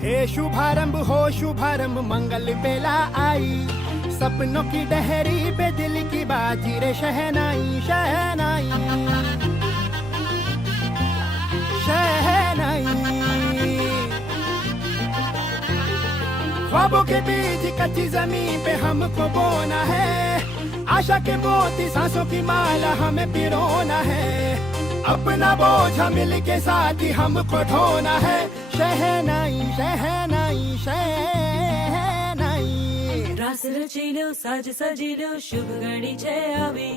हे शुभारंभ हो शुभारंभ मंगल बेला आई, सपनों की डहरी पे दिल की बाजी रे शहनाई शहनाई शहनाई। ख्वाबों के बीज कच्ची जमीन पे हमको बोना है, आशा के मोती सांसों की माला हमें पिरोना है, अपना बोझ मिल के साथ ही हमको ढोना है। शहनाई शहनाई शहनाई। रास रचिलो साज सजिलो शुभ घड़ी छे આવી।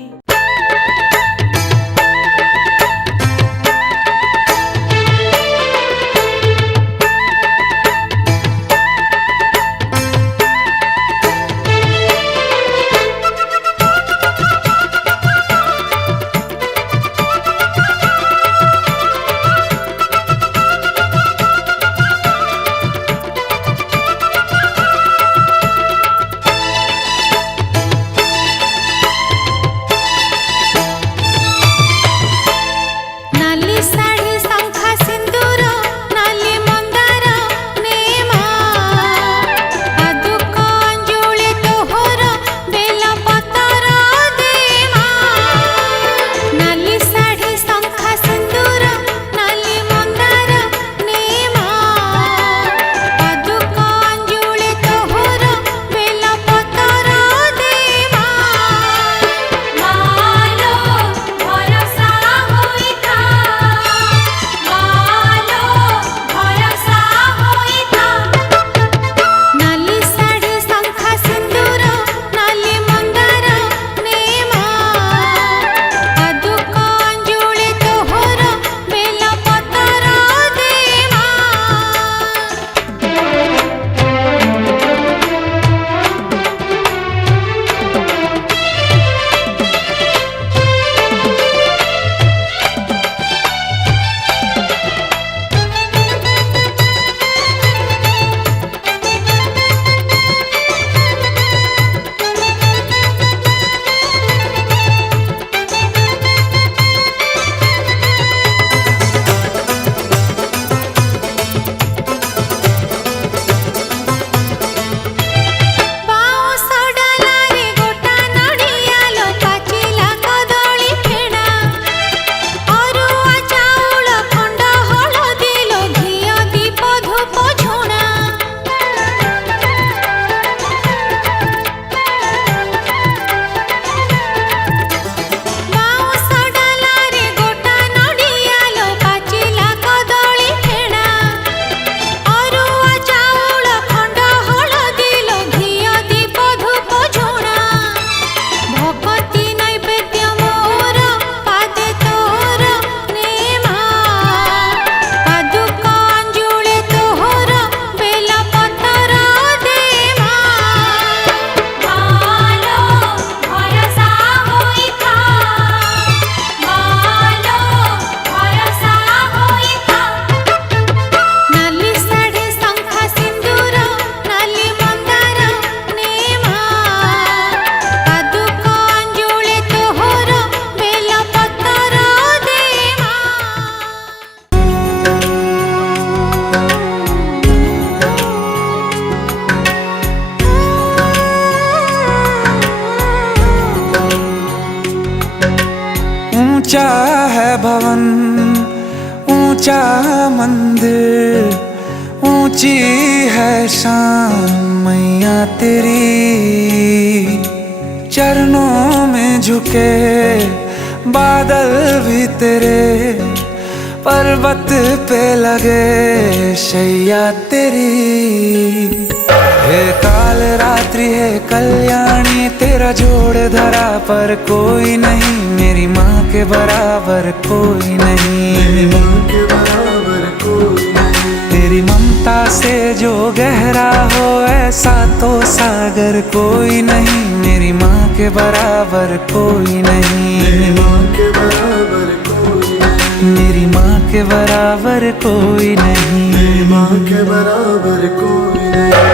ऊंचा है भवन ऊंचा मंदिर, ऊंची है शान मैया तेरी। चरणों में झुके बादल भी तेरे, पर्वत पे लगे शैया तेरी। हे काल रात्रि है कल्याणी, तेरा जोड़ धरा पर कोई नहीं, मेरी माँ के बराबर कोई नहीं, मेरी माँ के बराबर कोई नहीं। तेरी ममता रिश्ता से जो गहरा हो ऐसा तो सागर कोई नहीं, मेरी माँ के बराबर कोई नहीं, मेरी माँ के बराबर कोई नहीं, मेरी माँ के बराबर कोई नहीं, मेरी माँ के बराबर कोई नहीं।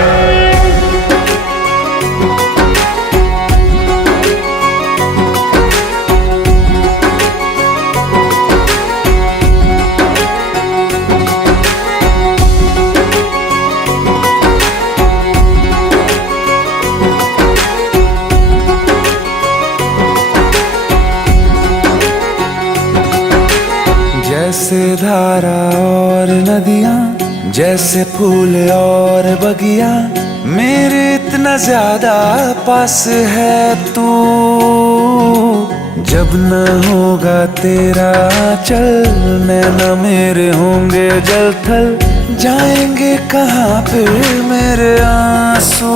जैसे धारा और नदियाँ, जैसे फूल और बगिया, मेरे इतना ज्यादा पास है तू। जब न होगा तेरा चल, नैना मेरे होंगे जल थल, जाएंगे कहाँ फिर मेरे आंसू।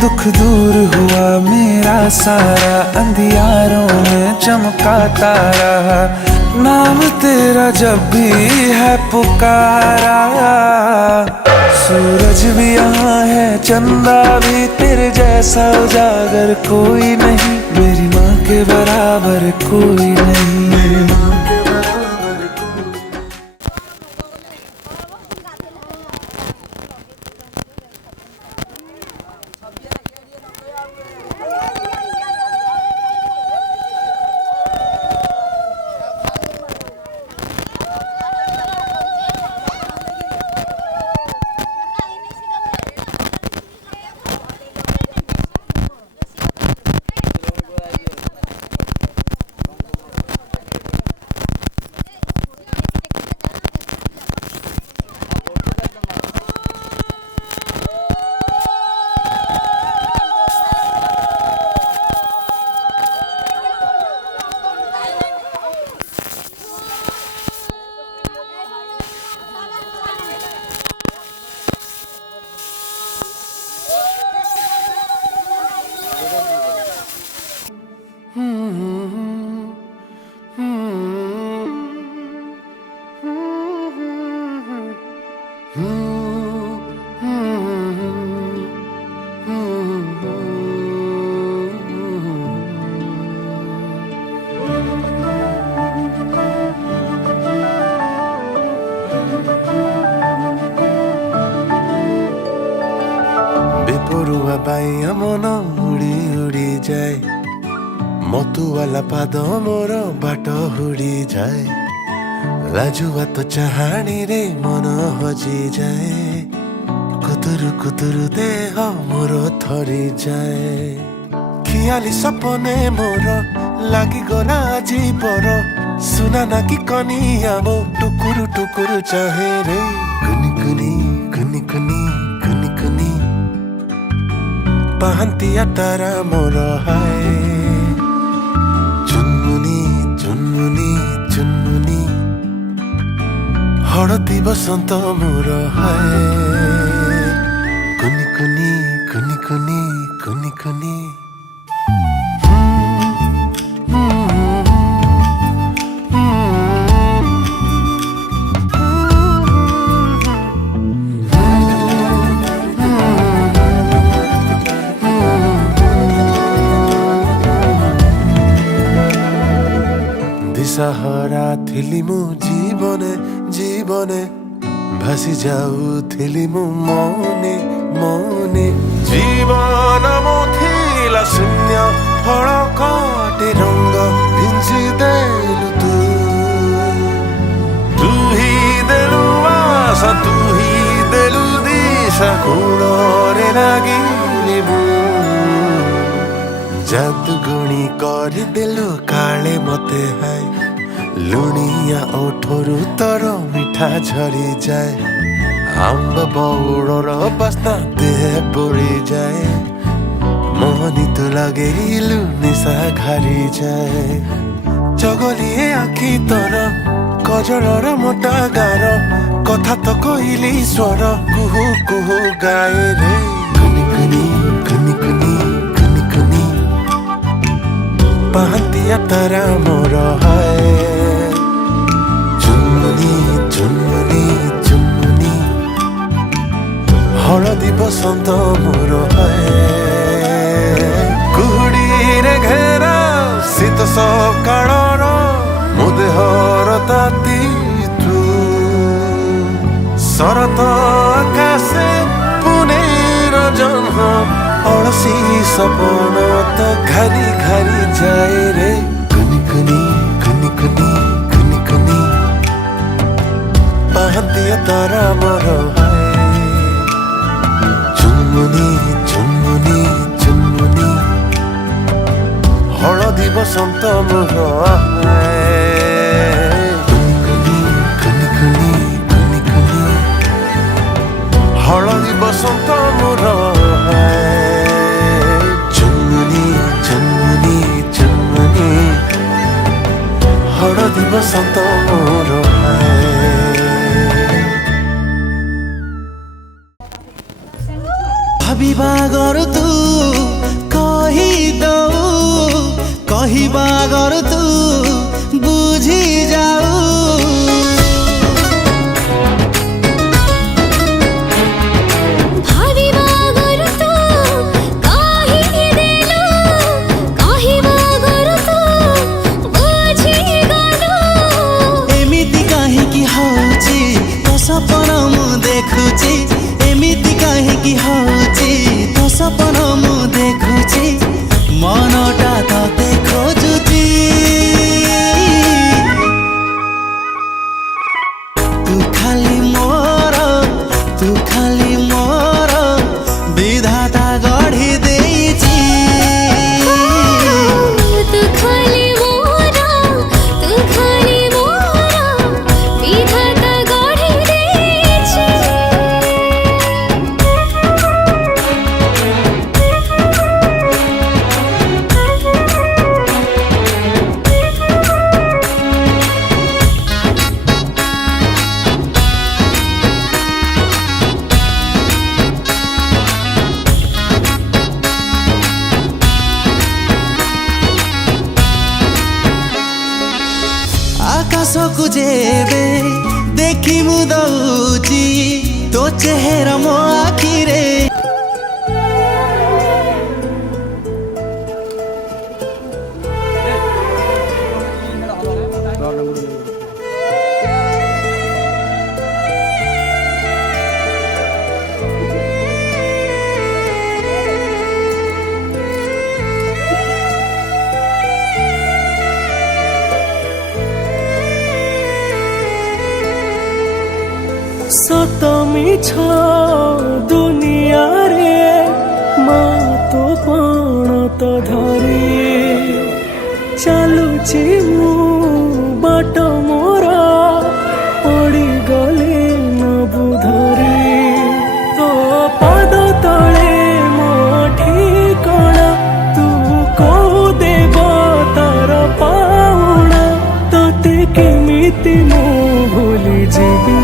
दुख दूर हुआ मेरा सारा, अंधियारों में चमका तारा, नाम तेरा जब भी है पुकारा। सूरज भी यहाँ है, चंदा भी, तेरे जैसा उजागर कोई नहीं, मेरी माँ के बराबर कोई नहीं, मेरी माँ के बराबर कोई नहीं। বেপরুয়া পাইয়া মন উড়ি উড়ি যায়, মতুয়ালা পাদ মোর বাট হুড়ি যায়, লাজুয়া তো চাহাণীরে মন হজি যায়, কুতুরু কুতুরু দেহ মোর থরি যায়। খিয়ালি সপনে মোর লাগি গলা আজি পর, সুনা নাকি কনিয়া মো টুকুরু টুকুরু চাহে রে, কুনি কুনি কুনি কুনি কুনি কুনি পাহান্তিয়া তারা মোর হায়। চুনমুনি চুনমুনি চুনমুনি হরতি বসন্ত মোর হায়। কুনি কুনি কুনি কুনি কুনি কুনি দিশাহরা থিলি মু জীবনে জীবনে, ভাসি যাউথিলি মু মনে মনে। জীবন মো থিলা শূন্য, ফଳକଟେ ରଙ୍ଗ ଭିଞ୍ଚି ଦେଲୁ ତୁ। ତୁ ହି ଦେଲୁ ଆଶା, ତୁ ହି ଦେଲୁ ଦିଶା, କୋଳରେ ଲାଗିଲି ମୁଁ। जादुगुणी କରିଦେଲୁ କାଳେ ମତେ ହାय, ଲୁଣିଆ ଓଠରୁ ତୋର ମିଠା ଝରିଯାଏ, ଆମ୍ବ ବଉଳର ବାସ୍ନା ଦେହ ବୁଡ଼ିଯାଏ, ମୋହନି ତୁ ଲଗେଇଲୁ ନିଶା ଘାରିଯାଏ। ଚଗଲିଏ ଆଖି ତୋର, କଜଳର ମୋଟା ଗାର, କଥା ତ କହିଲି ସ୍ୱର କୁହୁ କୁହୁ ଗାଏ ରେ। କୁନି କୁନି କୁନି କୁନି କୁନି କୁନି ପାହାନ୍ତିଆ ତାରା ମୋର ହାୟ। ଚୁନମୁନି ଚୁନମୁନି ଚୁନମୁନି हलदी बसंत मोर कुहुड़ी रे घेरा शीत सकाळर मो देहर ताती तू शरत आकाशे पुनेर जन्म अलसी सपन तो घरी घरी जाए रे कुनी कुनी कुनी कुनी कुनी कुनी पाहतिया तारा मोर चुनमुनी चुनमुनी चुनमुनी हलदी बसंत मोर कुनी कुनी कुनी कुनी कुनी हलदी बसंत मोर चुनमुनी चुनमुनी चुनमुनी हलदी बसंत मोर भाविबा गरु तू कहबा गरु तू बुझी जाऊ एमिति काहेकि हौची तो सपन मु देखुची एमिति काहेकि हौची तो सपन मु देखुची मनटा तते खोजुची तू खाली मोर विधाता गढ़ी देइची तू खाली मोरा विधाता गढ़ी देइची आकाश को जेबे देखी मु दउची तो चेहरा मो आखिरे सत मिछ दुनिया रे तो पण तो धरी चलुची मु बाट मोरा पड़ी गले न बुधरी तो पाद तले मो ठिकଣା तू को देव तार पाउणा तते केमिति मु भूली जीवी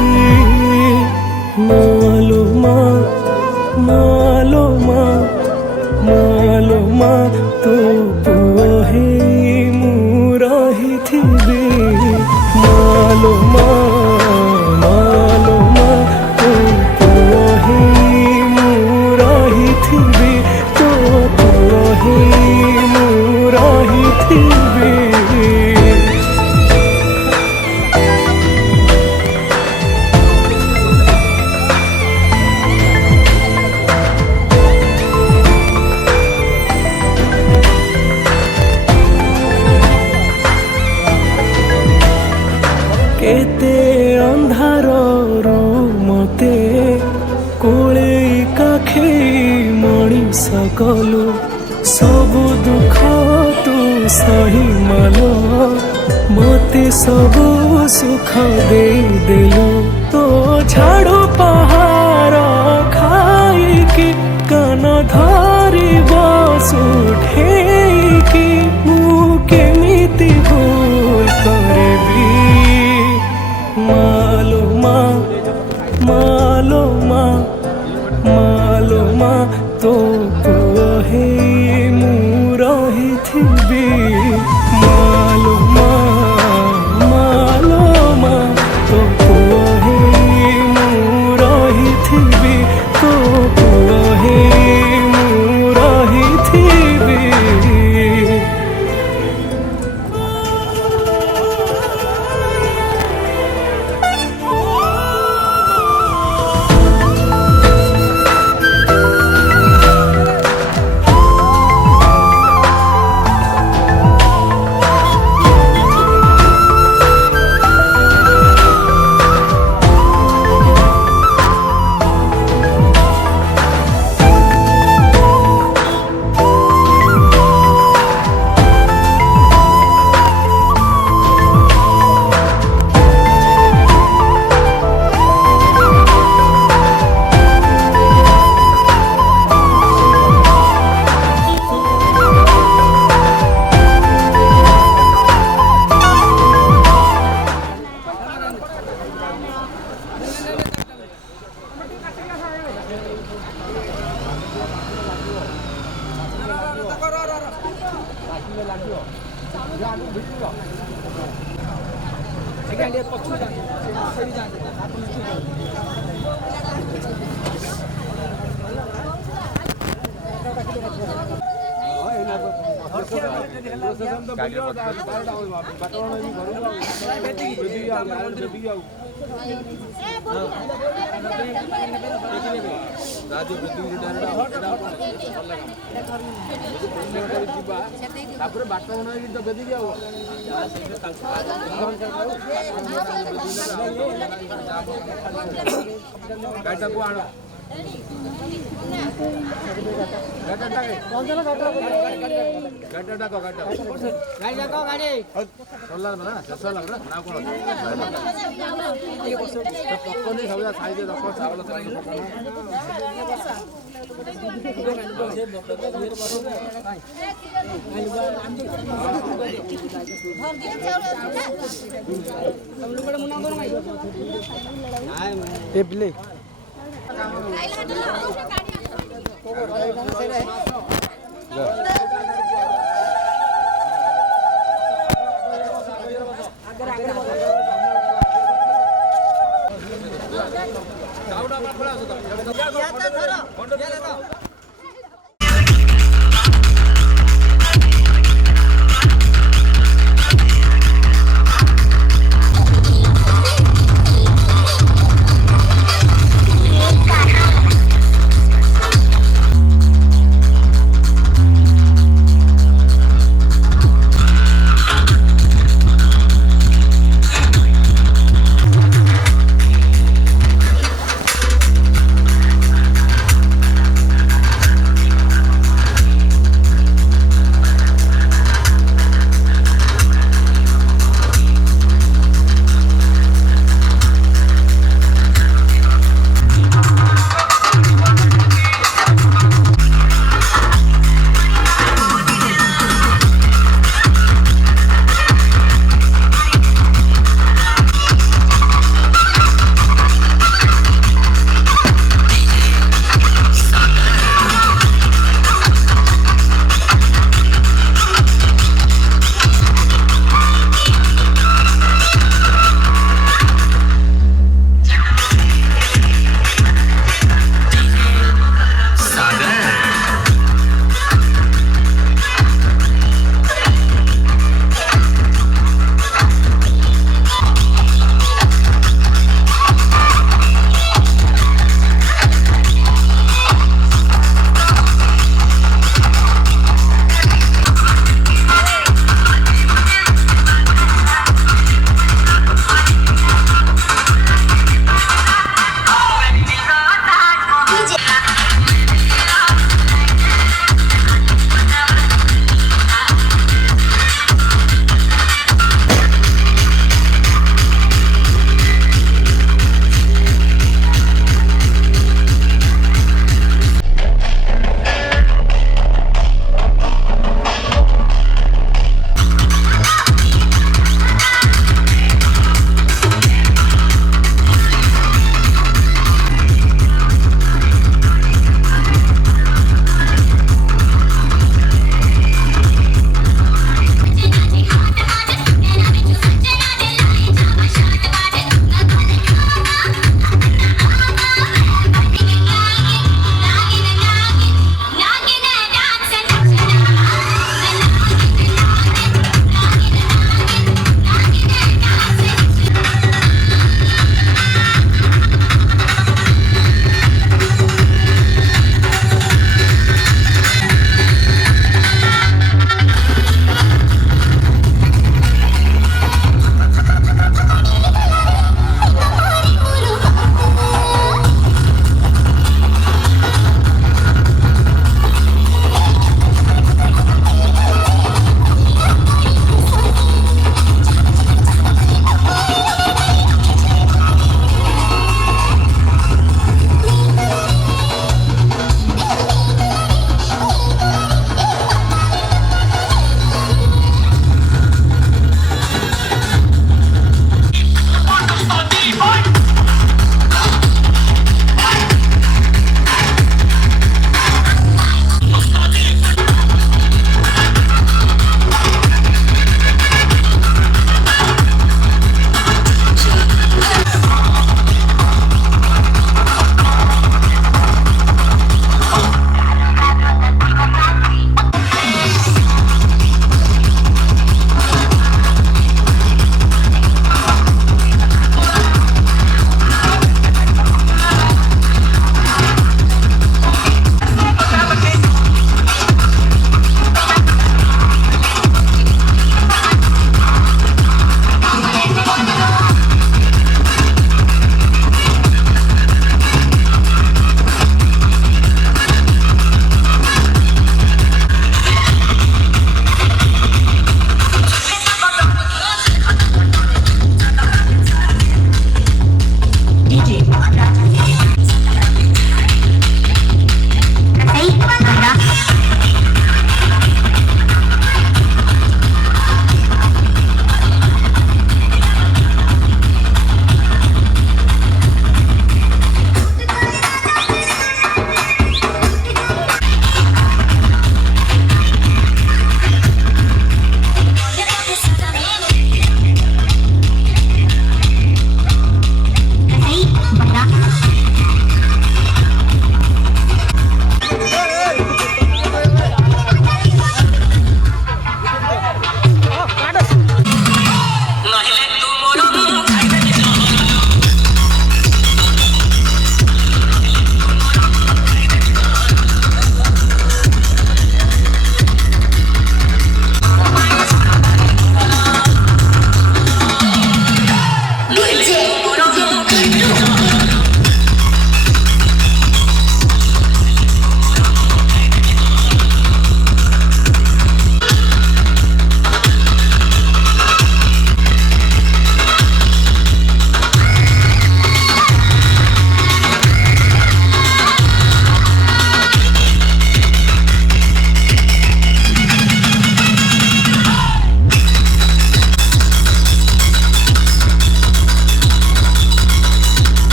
मालोमा तो पुओ हे मु रहिथिबी मालोमा तो पुओ हे मु रहिथिबी तो पुओ हे मु रहिथिबी केते अंधार मते कोले काखे मणिष कलु सबु दुख तू सही मालो मते सबु सुख दे देलु तो झाड़ू पहाड़ खाई कान धरी बसुठेकी मु केमिति भूल करबी मालोमा तो पुओ हे मु रहिथिबी मालोमा तो पुओ हे मु रहिथिबी तो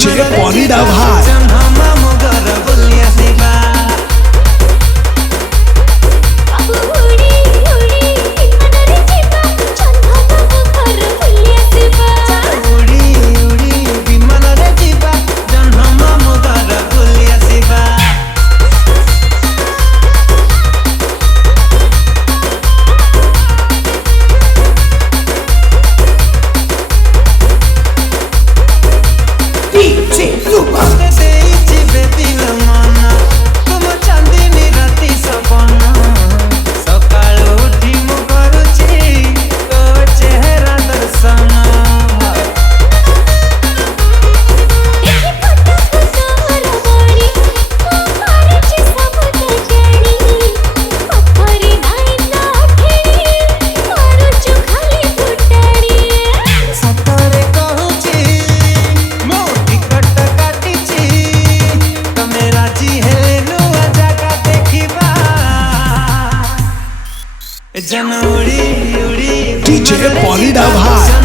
DJ Polida Bhai DJ Polida Bhai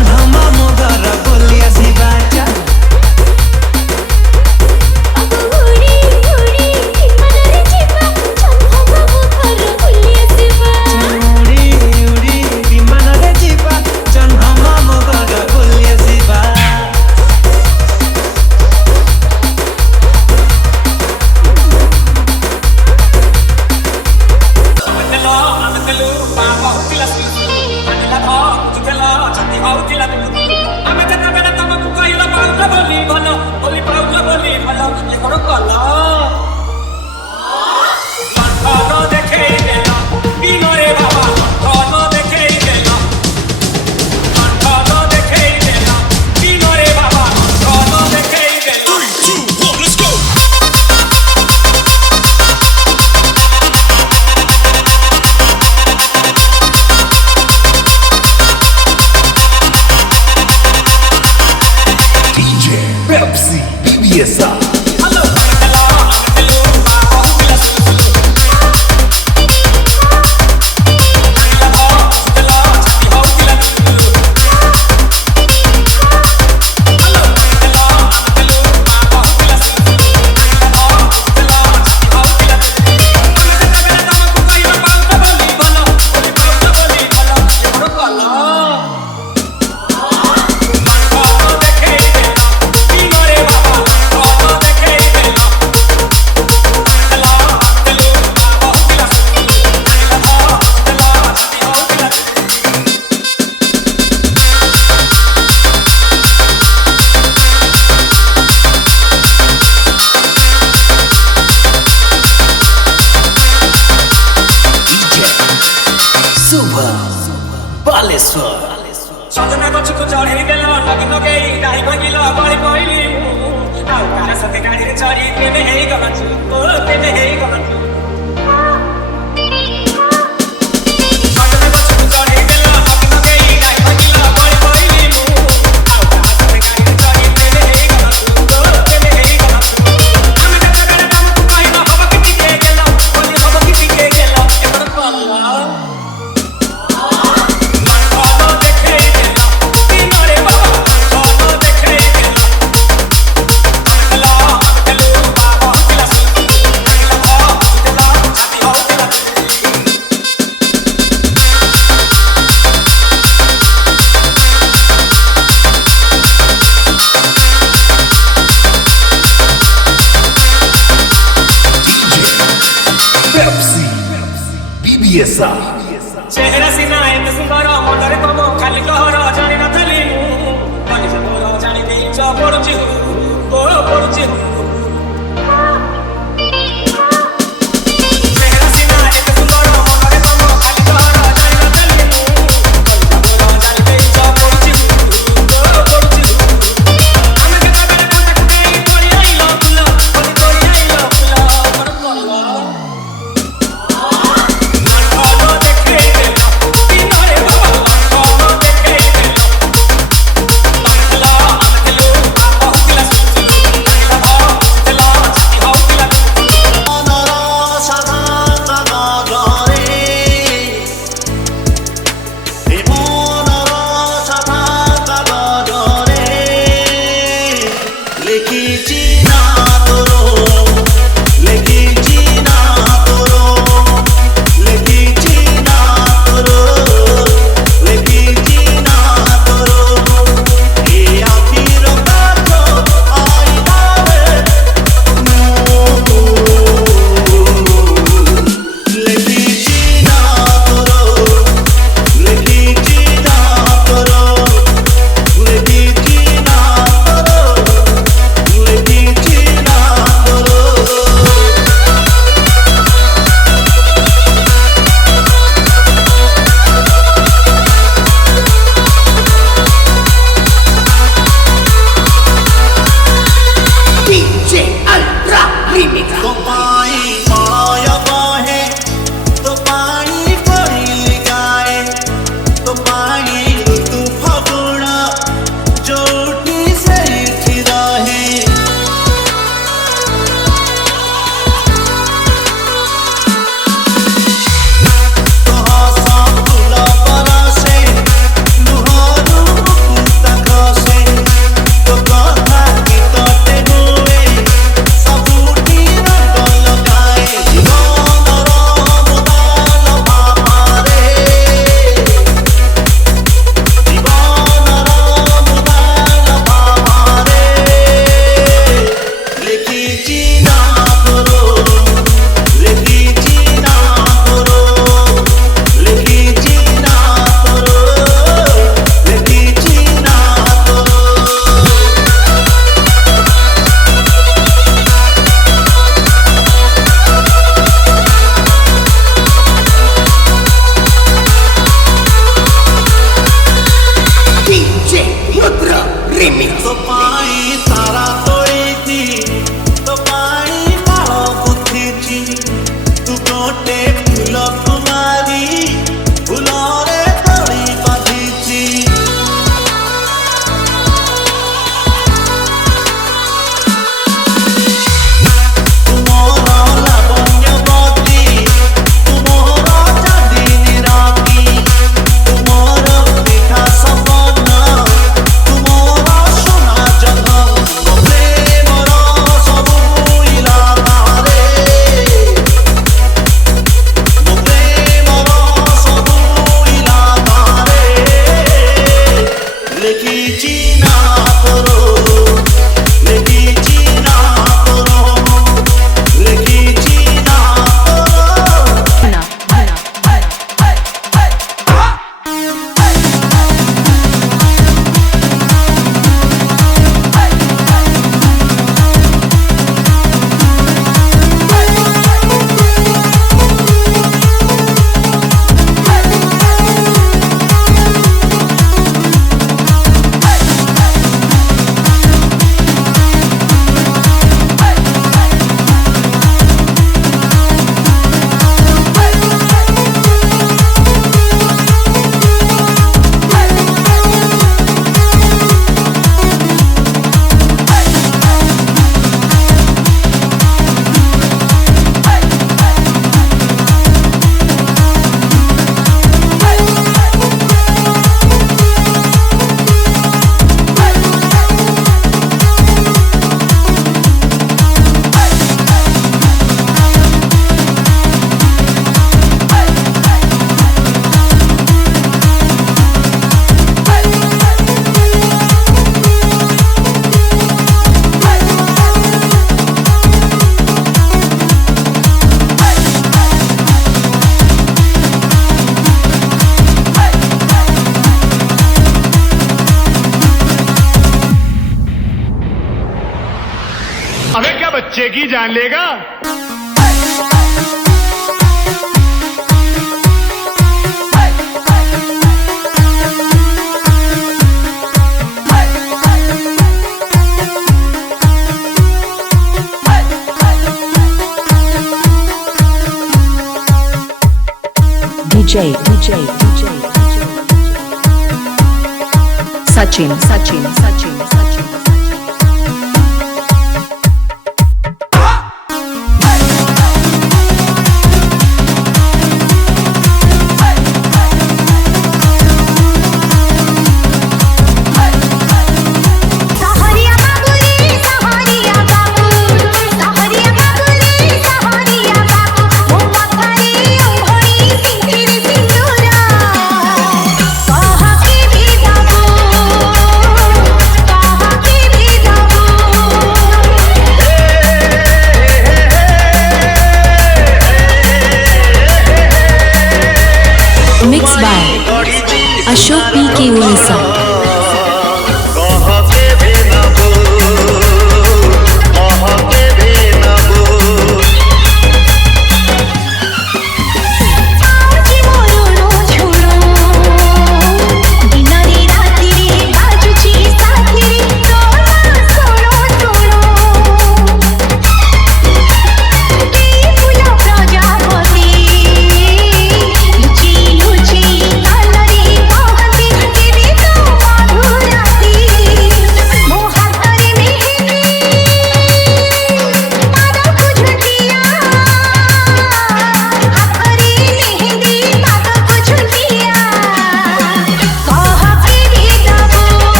Pepsi BBSA सजना गछको चढी गेल लगिन केही गाई भगिल बढी पहिली आउ तारा सते गाडी चढी तेने हेइ गछु ओ तेने हेइ गछु सजना गछको चढी गेल लगिन केही गाई भगिल बढी पहिली आउ तारा सते गाडी चढी तेने हेइ गछु ओ तेने हेइ गछु हामी त बेला काम कहिन हब कि के गेल ओली हब कि के गेल एकर पल्ला Pepsi BBSA चेहरा सिना है सुंदर मोटर को DJ Mudra Remix. तो पाई तारा तोड़ी तो पाई माଳ गुथिची तू गोटे फूल कुमारी फूलरे तोड़ी बांधिची तुमरा लावण्यवती तुमरा चांदनी राती तुमरा मीठा सपना तुमरा सोना जन्म प्रेमर सबू इलाका रे प्रेमर सबू इलाका रे लिखिची ना करो लिखिची ना करो लिखिची ना करो अबे क्या बच्चे की जान लेगा। DJ Sachin कहा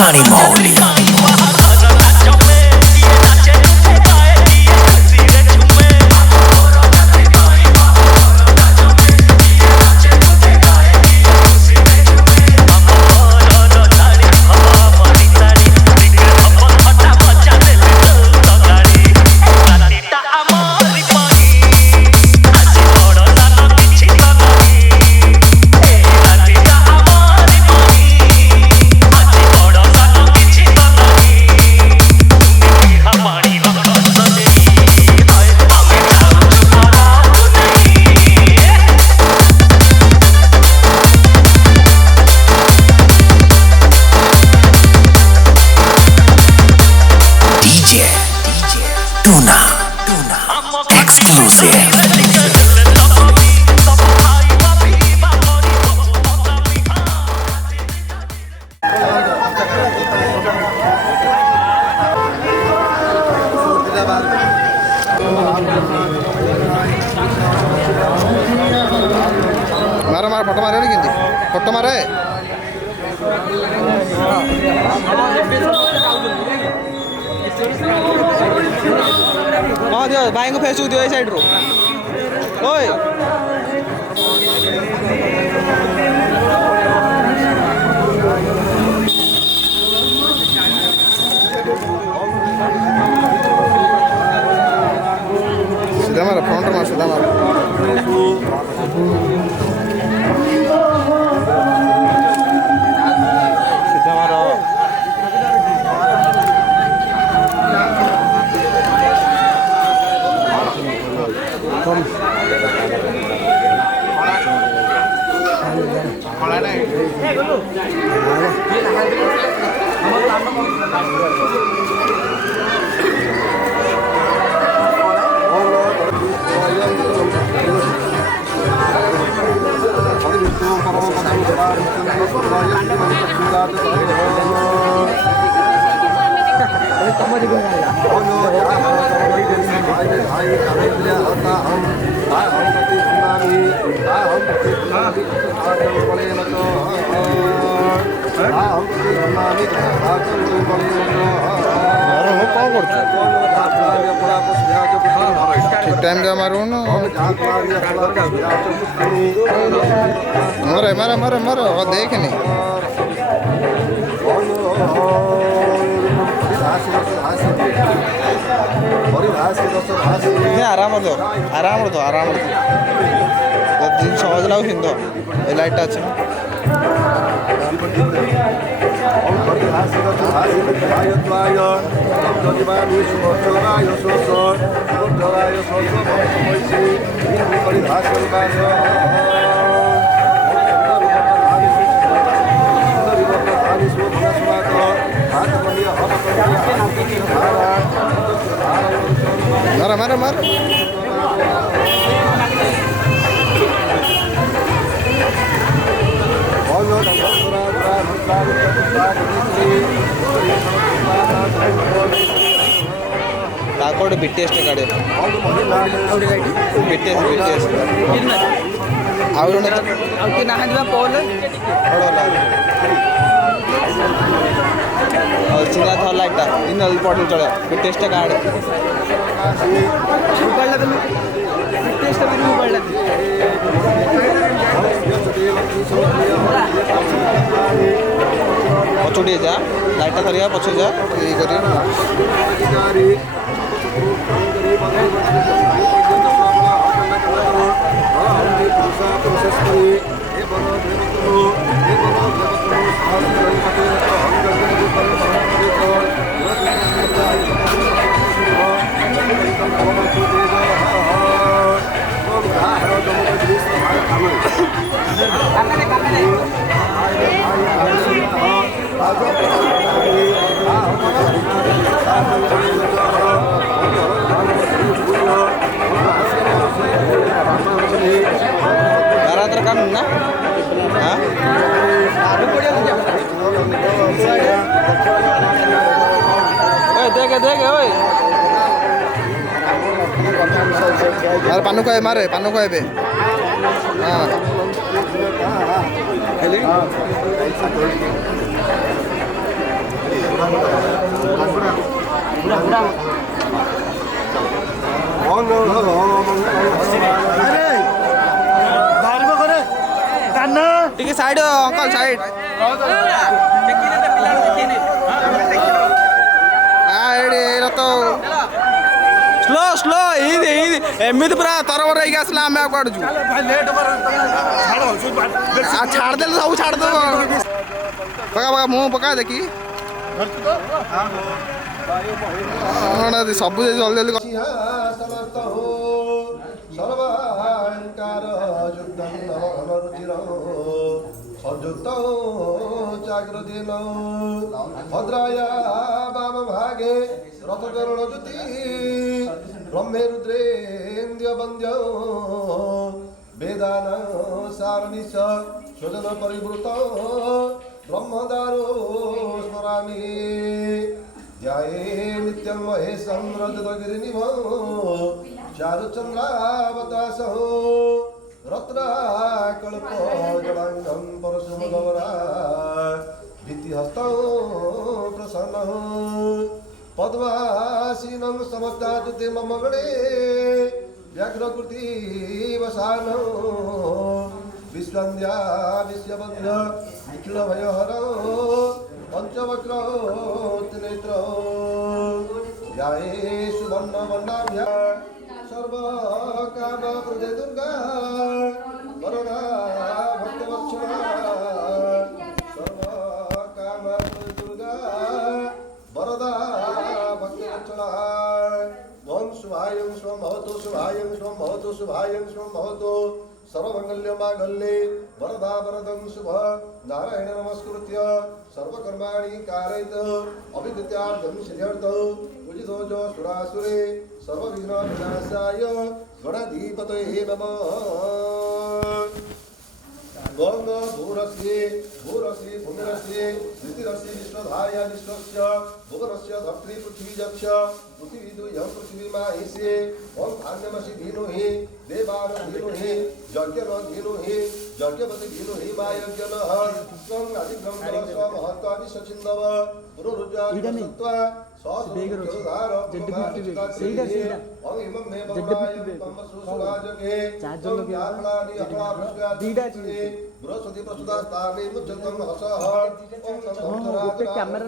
Johnny Mowgli. Tuna exclusive. मारा मारा फोटो मारे नहीं किंदी फोटो मारे हाँ दियो भाई को फेसबुक दियो साइड रो ओए सीधा मारा फ्रंट मार सीधा मारा ठीक टाइम का मारू ना मरे मरे मरे मरे और देख नहीं आराम दो आराम दो आराम दो दिन सहज लागू हिंदो ए लाइट अच्छे मारा मारा मारा ताकोड BTS काढे BTS आवडून आवती नाही दिवा पोल ओडला चिना थला एकटा इन अल पॉटल चले BTS काढे उकडला तुम्ही BTS तुम्ही उकडला पछुड़ी जा लाइटा थरिया पछु जा ई करी काम ना हाँ देखे देखे ओए अरे पानु को मारे पानु को बे हाँ ଟିକେ ସାଇଡ୍ ଅଙ୍କଲ ସାଇଡ୍ ତ ସ୍ଲୋ ସ୍ଲୋ ଏମିତି ପୁରା ତରବର ହେଇକି ଆସିଲା ଆମେ ଆଉ କୁଆଡ଼ୁ ଯିବୁ ଛାଡ଼ିଦେଲେ ସବୁ ଛାଡ଼ିଦେବ ପକା ପକା ମୁଁ ପକା ଦେଖି ସବୁ ଜଲ୍ଦି ଜଲ୍ଦି सर्वांकार युद्धं नवघनरुचिर संयुक्त जागृतिन भद्राया वाम भागे रथकर्ण ज्योति ब्रह्मे रुद्रेन्द्र वन्द्य वेदान सारणिश स्वजन परिवृत ब्रह्मदारो स्मरामि ध्याये नित्यं महेशं रजतगिरिनिभ चारुचन्द्रावतासः रत्नाकल्प जडाङ्गं परशुमगवरा भित्तिहस्तौ प्रसन्नः पद्मासीनं समस्ताजुते मम गणे व्याघ्रकृति वसानः विश्वन्द्या विश्ववन्द्य निखिलभयहरौ पंचवक्र त्रिनेत्र ध्याये सुवर्णवर्णाभ्या सर्वकाम प्रदे दुर्गा वरदा भक्तवत्सला सर्वकाम प्रदे दुर्गा वरदा भक्तवत्सला ओम शुभायं स्वं भवतु शुभायं स्वं भवतु शुभायं स्वं भवतु सर्वमंगल्य मांगल्ये वरदा वरदं शुभ नारायण नमस्कृत्य सर्वकर्माणि कारयत अभिकृत्यार्थं सिद्ध्यर्थं पूजितो जो सुरासुरे सर्वविघ्न विनाशाय गणाधिपतये नमः गंग भूरस्य भूरस्य भूमिरस्य ऋतिरस्य विश्वधाया विश्वस्य भुवनस्य धर्त्री पृथ्वी जक्ष पृथ्वी दुयं पृथ्वी माहिषे ओम धान्यमसि धीनुहि देवान धीनुहि यज्ञन धीनुहि यज्ञपति धीनुहि मायज्ञनः त्वं अधिग्रहं स्वमहत्त्वादि सचिन्दव पुनरुज्जा सत्त्वा सौधार ओम इमं मे भवाय तम सुसुराजके त्वं ज्ञानादि अपावृष्टादि बृहस्पति प्रसुदास्तामे मुच्यतं हसः ओम नमो कैमरा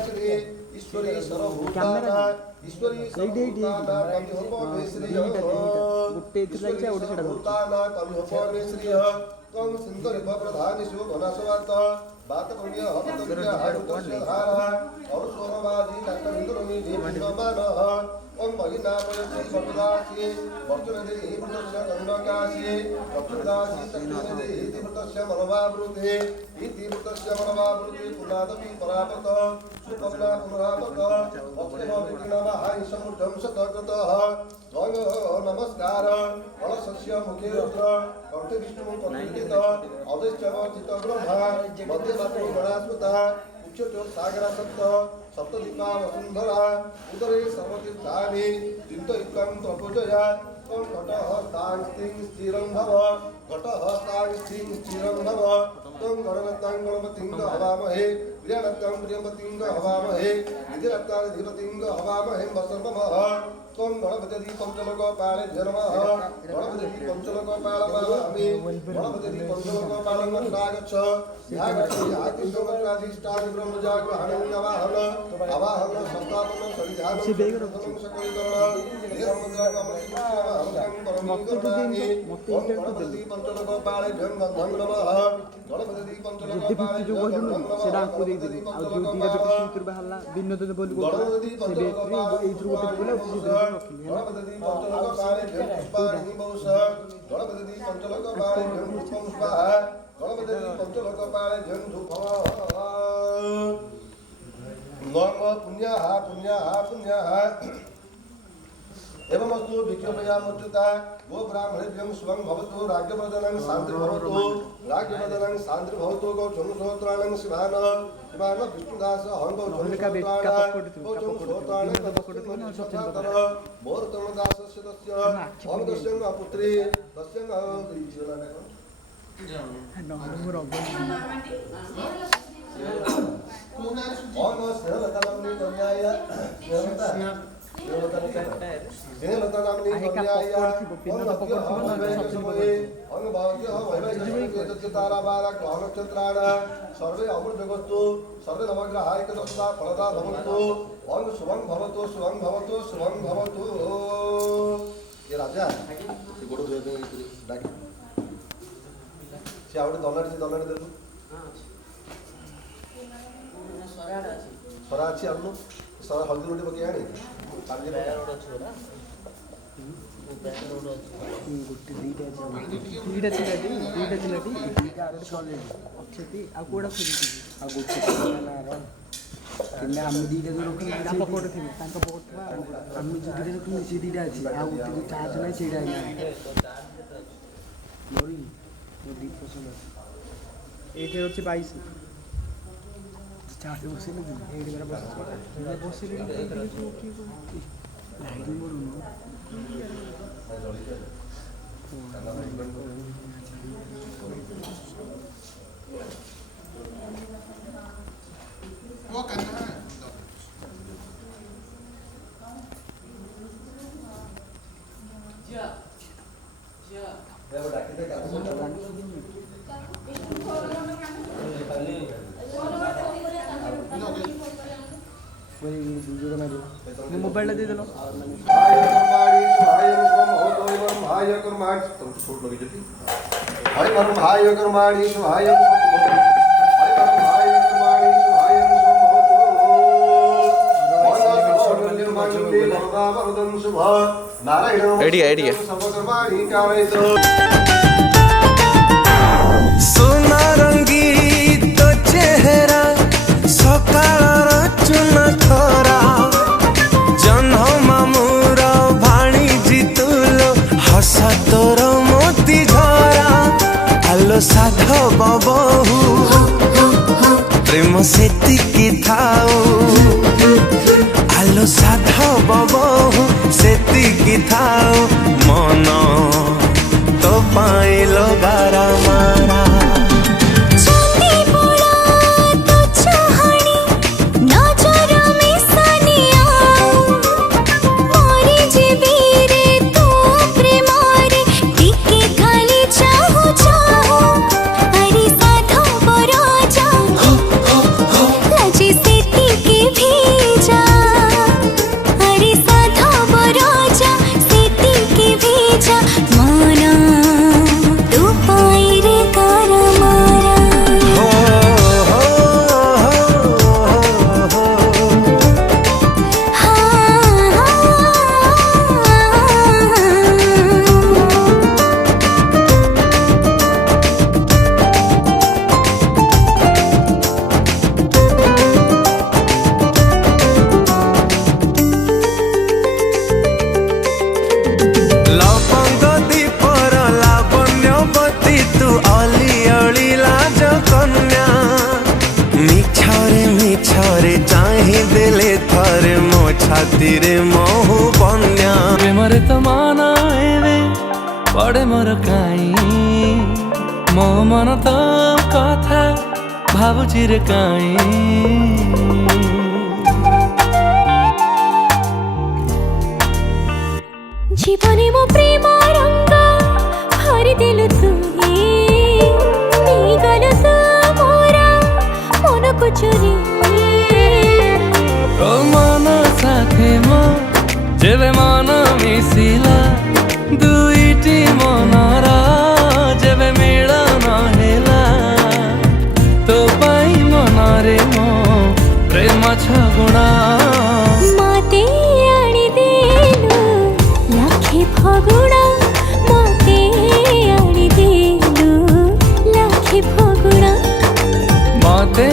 नहीं ईश्वरी सर्वभूताना ईश्वरी सर्वभूताना कमिहोपमेश्रियः त्वं सिन्धुरिव प्रधानिषु घनस्वात् वातपुण्य हतपुण्य हारुतस्य धारा औरुसोमवादी नक्तमिन्दुरमि देवमानः ओम महिनापयसि वर्तदासि वर्तनदेहि वृतस्य गङ्गाकासि वर्तदासि चक्षुर्देहि वृतस्य मनोभावृते इति वृतस्य मनोभावृते पुनादपि परापत सुपन्ना पुनरापत वक्रेव विघ्नमहाय समुद्धं शतकृतः त्वं नमस्कार कलशस्य मुखे रुद्र कंठे विष्णु कंठित अवश्यव चित्तब्रह्मा मध्यमात्रो गणास्मता उच्चतो सागरा सप्त सप्तदीपा वसुंधरा उदरे सर्वतीर्थानि चिन्तयित्वं प्रपूजया त्वं घटहस्तां स्थिरं भव घटहस्तां स्थिरं भव त्वं गणनतां गणपतिं हवामहे प्रियनतां प्रियपतिं हवामहे निधिरतां निधिपतिं हवामहे वसर्वमः त्वं गणपति पंचलोकपाले नमः गणपति पंचलोकपालपालमि गणपति पंचलोकपालं नागच्छ यागच्छ यातिष्ठोमत्राधिष्ठानि ब्रह्मजाग्रहणं नवाहन अवाहन संस्थापन सविधानं सकलीकरण गणपति पंचलोकपाले गंधं नमः गणपति पंचलोकपाले गणपति पंचलोकपाले पुष्पाणि बहुश गणपति पंचलोकपाले पुष्पं स्वाहा गणपति पंचलोकपाले धूपः नम पुण्यः पुण्यः पुण्यः एवमस्तु विज्ञापयामुच्यता गो ब्राह्मणेभ्यं स्वं भवतु राज्यवर्धनं शान्तिर्भवतु राज्यवर्धनं शान्तिर्भवतु गौ चमुसोत्राणं शिवान शिवान विष्णुदास हं गौ चमुसोत्राण मोरतरणदासस्य तस्य हं दस्यं पुत्री दस्यं 어느 스네हलता नामनी कन्याय स्नेहलता स्नेहलता नामनी कन्याय अंग भाग्य वैवाहिक ताराबारा ग्रह नक्षत्राण सर्वे अमृत जगत्तु सर्वे नवग्रहाय दशदा फलदा भवन्तु अंग शुभं भवतु शुभं भवतु शुभं भवतु। ये राजा से गोड़ धोए दे डाकी से आवडे दलाडी देलु सरा अच्छी आनु सरा हल्दी रोटी पके आनी पानी रोड अछि ओरा रोड अछि गुट्टी दीटा चिलाटी आरो सॉलिड अच्छी आ कोडा फिरिटी आ गुट्टी ना रो तिने हम दीटा जो रखी आ पकोड थी तांका बहुत हम दीटा जो मिसी दीटा अछि आ गुट्टी चार्ज नै सीडा नै मोरी मोदी पसंद एक है 22 चार्ज बसे नहीं एक मेरा बसे लाइट मोड़ वो करना है वो डाके का मोबाइल दे दो हाय कर्माणि तुम छोड़ लगी जति हाय कर्म हाय कर्माणि हाय सोना रंगी तो चेहरा सकाळ चुना थरा जन्म मामुर भाणी जितुलो हस तोर मोती झरा आलो साधव बहु प्रेम सेतिकी थाऊ आलो साधव बहु सेतिकी थाऊ मन तो पाइलो गारा मारा छातीरे महु बन्या प्रेमरे तो माना एवे पड़े मोर काई मो मन तो कथा भाबुची रे काई जीवने मो प्रेम रंग भरि दिलु तुही गल तू मोरा मन को चोरी साथे मो जेबे मन मिसिला दुईटी मनर जेबे मिलन हेला तो पाई मनरे मो प्रेम छगुणा मते आनी देलु लाखे फगुणा मते आनी देलु लाखे फगुणा मते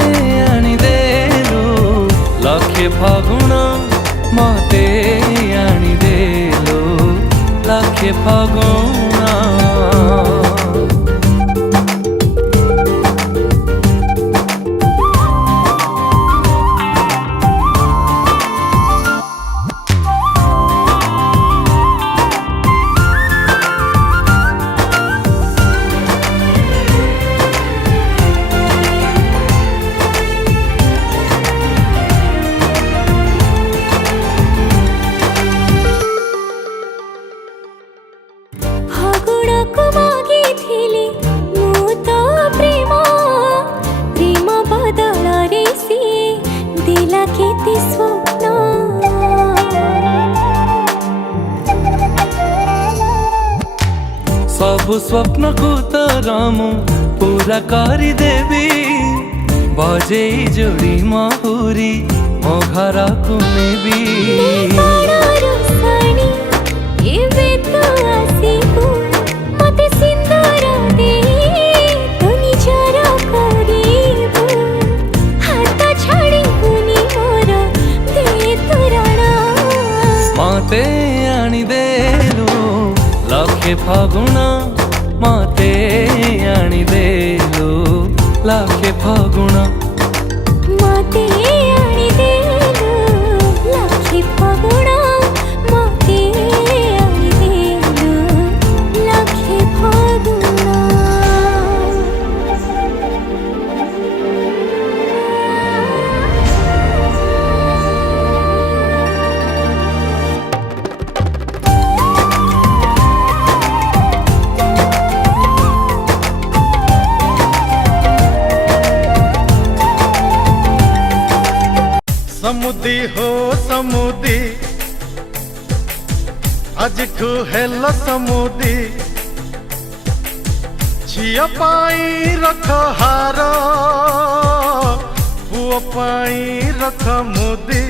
आनी देलु लाखे फगुणा मते आनी देलो लाखे फगुणा को मागिथिली मु तो प्रेम प्रेम बदल रे सी दिला केते स्वप्न सब स्वप्न को तरमु पूरा करी देवी बजे जोड़ी महुरी मो घर को नेबी मते सिंदूर दे तू निजर करिबु हाथ छाड़ी बुनी मोर दे तुरण मते आनी देलु लखे फगुण मते आनी देलु लखे फगुण मते आनी देलु लखे फगुण मते आनी देलु लखे फगुण समुदी हो समुदी अजठू हेल समुदी झिया पाई रख हार पुओ पाई रख मुदी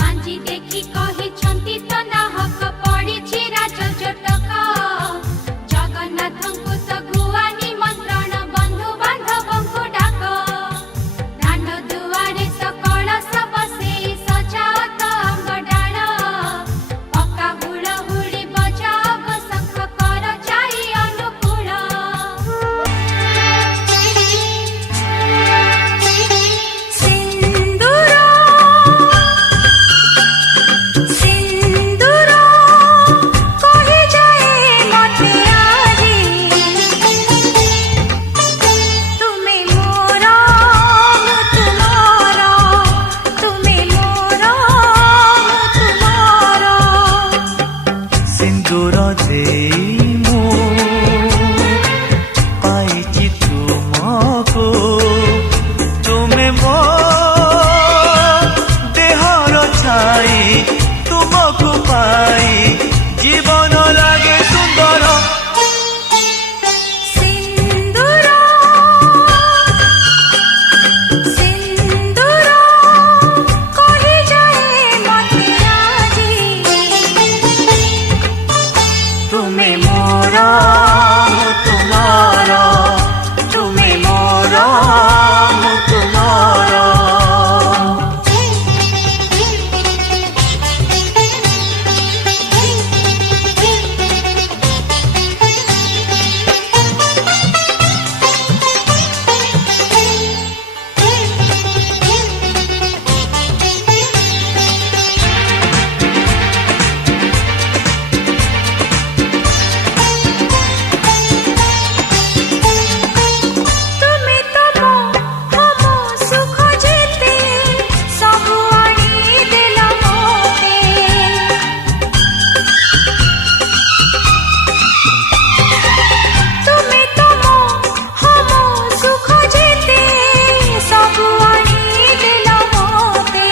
पांजी देखी कही छंती तो नाहक पड़ी राज जटक जगन्नाथଙ୍କୁ तो गुआ निमंत्रण बंधु बांधवଙ୍କୁ डाक दांड दुआरे तो कलश बसे सजाओ तो अंग डाल पक्का हुड़हुड़ी बजाओ शंख कर जाई अनुकूल सिंदूर सिंदूर कही जाए मते आजी तुम्हें मोरा मु तुम्हारा तुम्हें मोरा मु तुम्हारा सिंदूर देई मु पाइछि तुमको तुमे मो देहर छाई तुमको पाई जीवन लागे सुंदर सिंदूर सिंदूर कही जाए मते आजी तुमे मोरा मु तुम्हारा तुमे मोरा मु तुम्हारा तुम्हें तो हम सुख जेते सब आनी दिल मोते तुम्हें तो हम सुख जेते सब आनी दिल मोते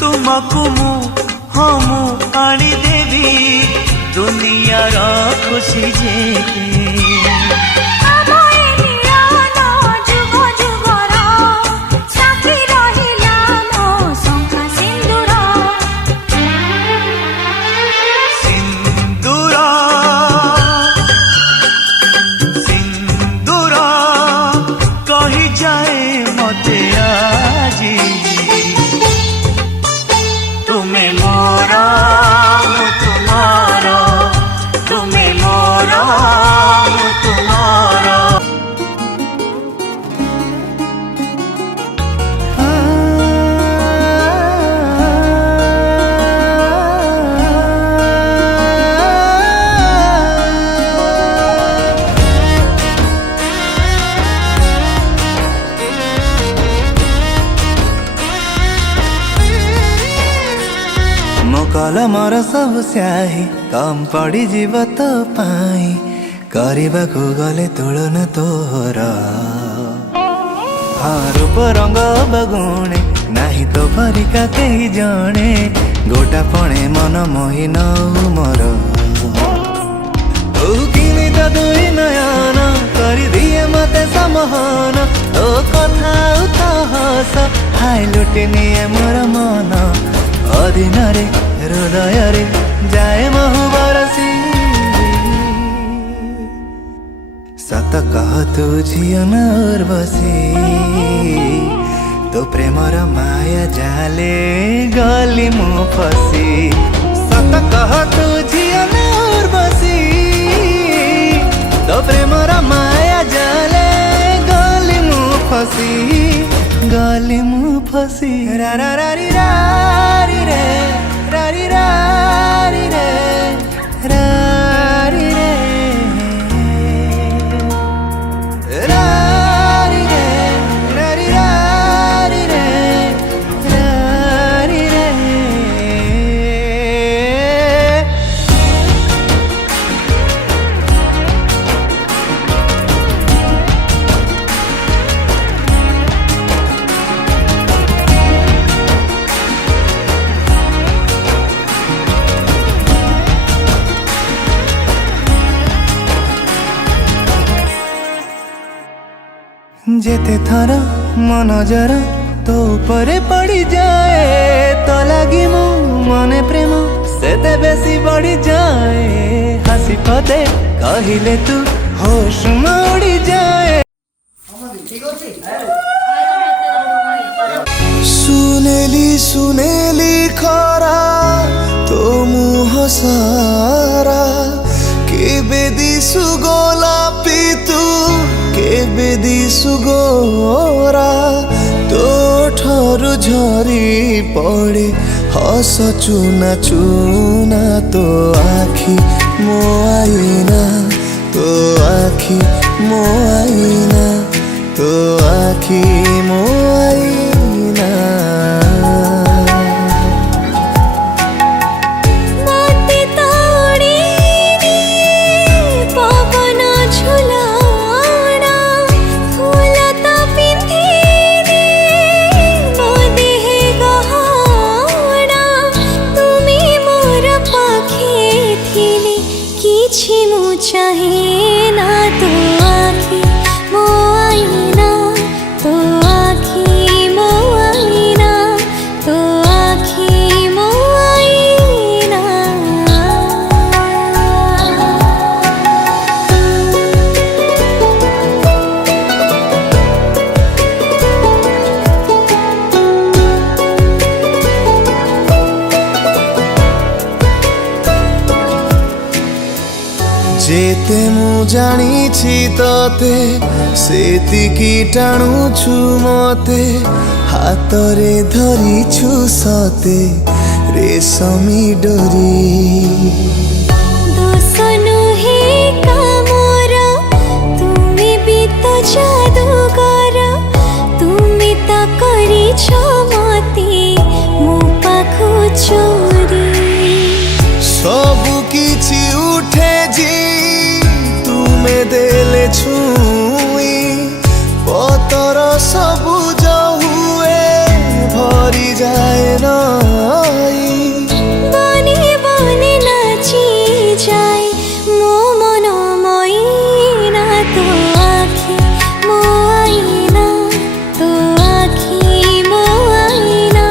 तुमको मु हम आनी देवी दुनियार खुशी जेते আমায় মিলন যুগ যুগর সাথী রহিলা মো শঙ্খ সিন্দুর सिंदूर सिंदूर कही जाए मते आजी तुमे मोरा मु तुम्हारा तुमे मोरा मु तुम्हारा कलमर सब स्याही कम पड़ी जीव तो पाई करबाकू गले तुलन तोर हाँ रूप रंग बगुणे नाही तो परिका कही जणे गोटा पणे मन मोहि नौ मोर किनी तो दुई नयन करी दिए मते समहन तो कथा तो हस हाय लुटि निए मोर मन अधीन रे हृदय रे जाए महु बरसी सत कह तू झियो नर बसी तो प्रेमर माया जाले गली मु फसी सत कह तू झियो नर बसी तो प्रेमर माया जाले गली मु फसी रा रा रा री रा री रे रा री रा री रे रा री रे रा री रे रा री रा री रे रा री रे जेते थर मन जर तो परे पड़ी जाए तो लगी मो मने प्रेम सेते बेसी बढ़ी जाए हसी पदे कहिले तू होश में उड़ी जाए सुनेली सुनेली खरा तो मुह सारा केबे दिसु गोलापी तू केबे दिसु गोरा तो ठरु झरी पड़े हस चुना चुना तो आखि मो आईना तो आखि मो आईना तो आखि मो आईना चाहे ना तो आखी मो आईना तो आखी मो आईना तो आखी मो आईना जेते मु जानी छी तते सेतिकी टाणुछु मते हाथ रे धरी छु सते रेशमी डोरी दोसनु हे कामोर तुमी भी तो जादूगर तुमी तो करी छो मते मो पाखु चोरी सबु किछि उठे जी तुमे देले छुई पतर सबुज हुए भरी जाए नई बने बने नाची जाए मो मन मईना तो आखी मो आईना तो आखी मो आईना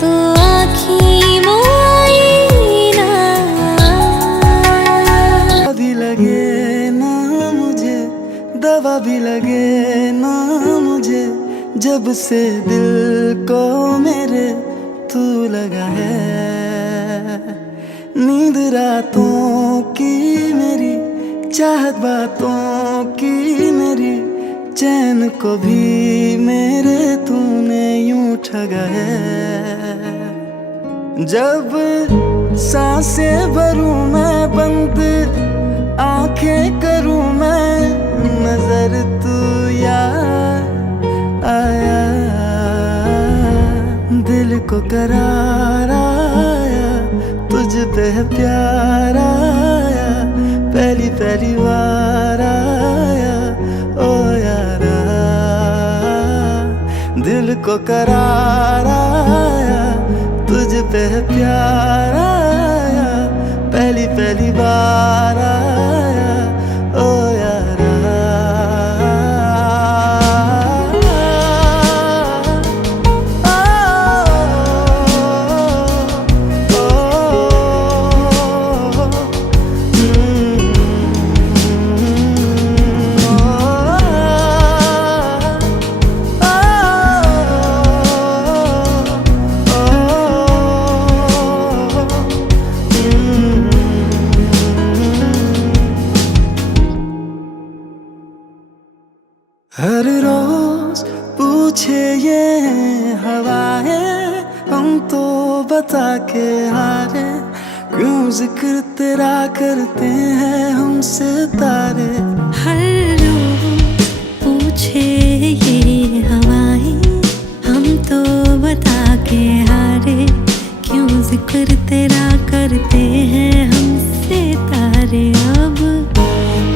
तो आखी मो आईना भी लगे ना मुझे दवा भी लगे ना मुझे जब से दिल को मेरे तू लगा है नींद रातों की मेरी चाहत बातों की मेरी चैन को भी मेरे तूने यूं ठगा है जब सांसें भरूं मैं बंद आंखें करूं मैं नजर तू याद आया दिल को करार आया है प्यार आया, पहली पहली बार आया ओ यारा, दिल को करार आया, तुझ पे है प्यार आया, पहली पहली बार आया ओ यारा। हर रोज पूछे ये हवाएं, हम तो बता के हारे, क्यों जिक्र तेरा करते हैं हमसे तारे। हर रोज पूछे ये हवाएं, हम तो बता के हारे, क्यों जिक्र तेरा करते हैं हमसे तारे। अब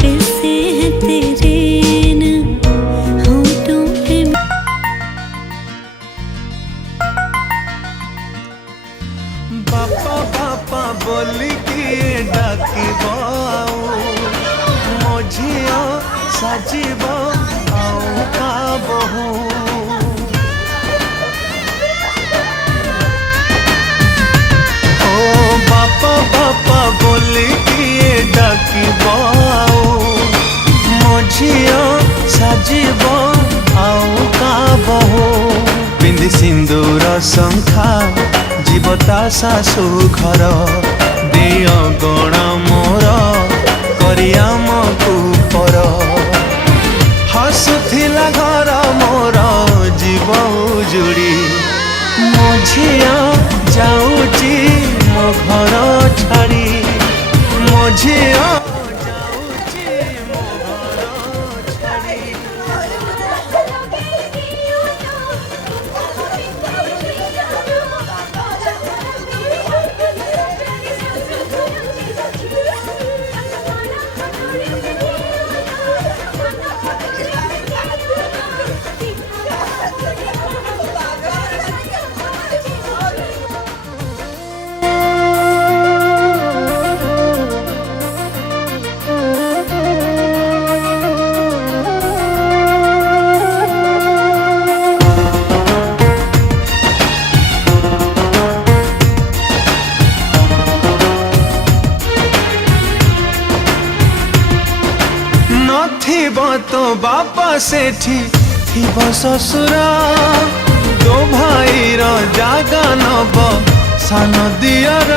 कैसे है तेरे बापा बापा बोली किए डाकी बाऊ, मोझिया साजिब आऊ का बहू। ओ बापा बापा बोली किए डाकी बाऊ, मोझिया साजिब आऊ का बहू। पिंधि सिंदूर शंखा जीवता शाशु घर, देय गण मोर करिया मकुपर। हसुथिला घर मोर जीव उजुड़ी, मो झिया जाऊची मो घर छाड़ी, मो झिया जाऊची मो घर छाड़ी। तो बापा सेठी थिब ससुर, तो भाई रो जागा नब सान दियर।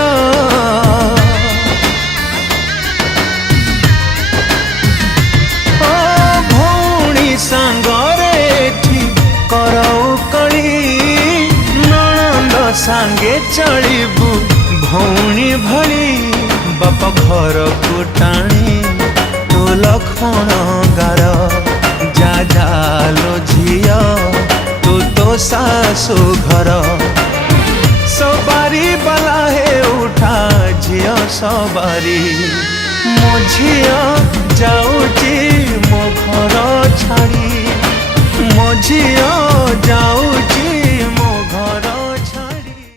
ओ भौणी सांगरे एठी करौ कड़ी, नणंद सांगे चलिबू भौणी भली। बापा घर को टाणी तो लखण गार, जा जालो झिया तू तो सासु घर। सवारी बला है उठा झिया सवारी, मो झिया जाऊची मो घर छाड़ी, मो झिया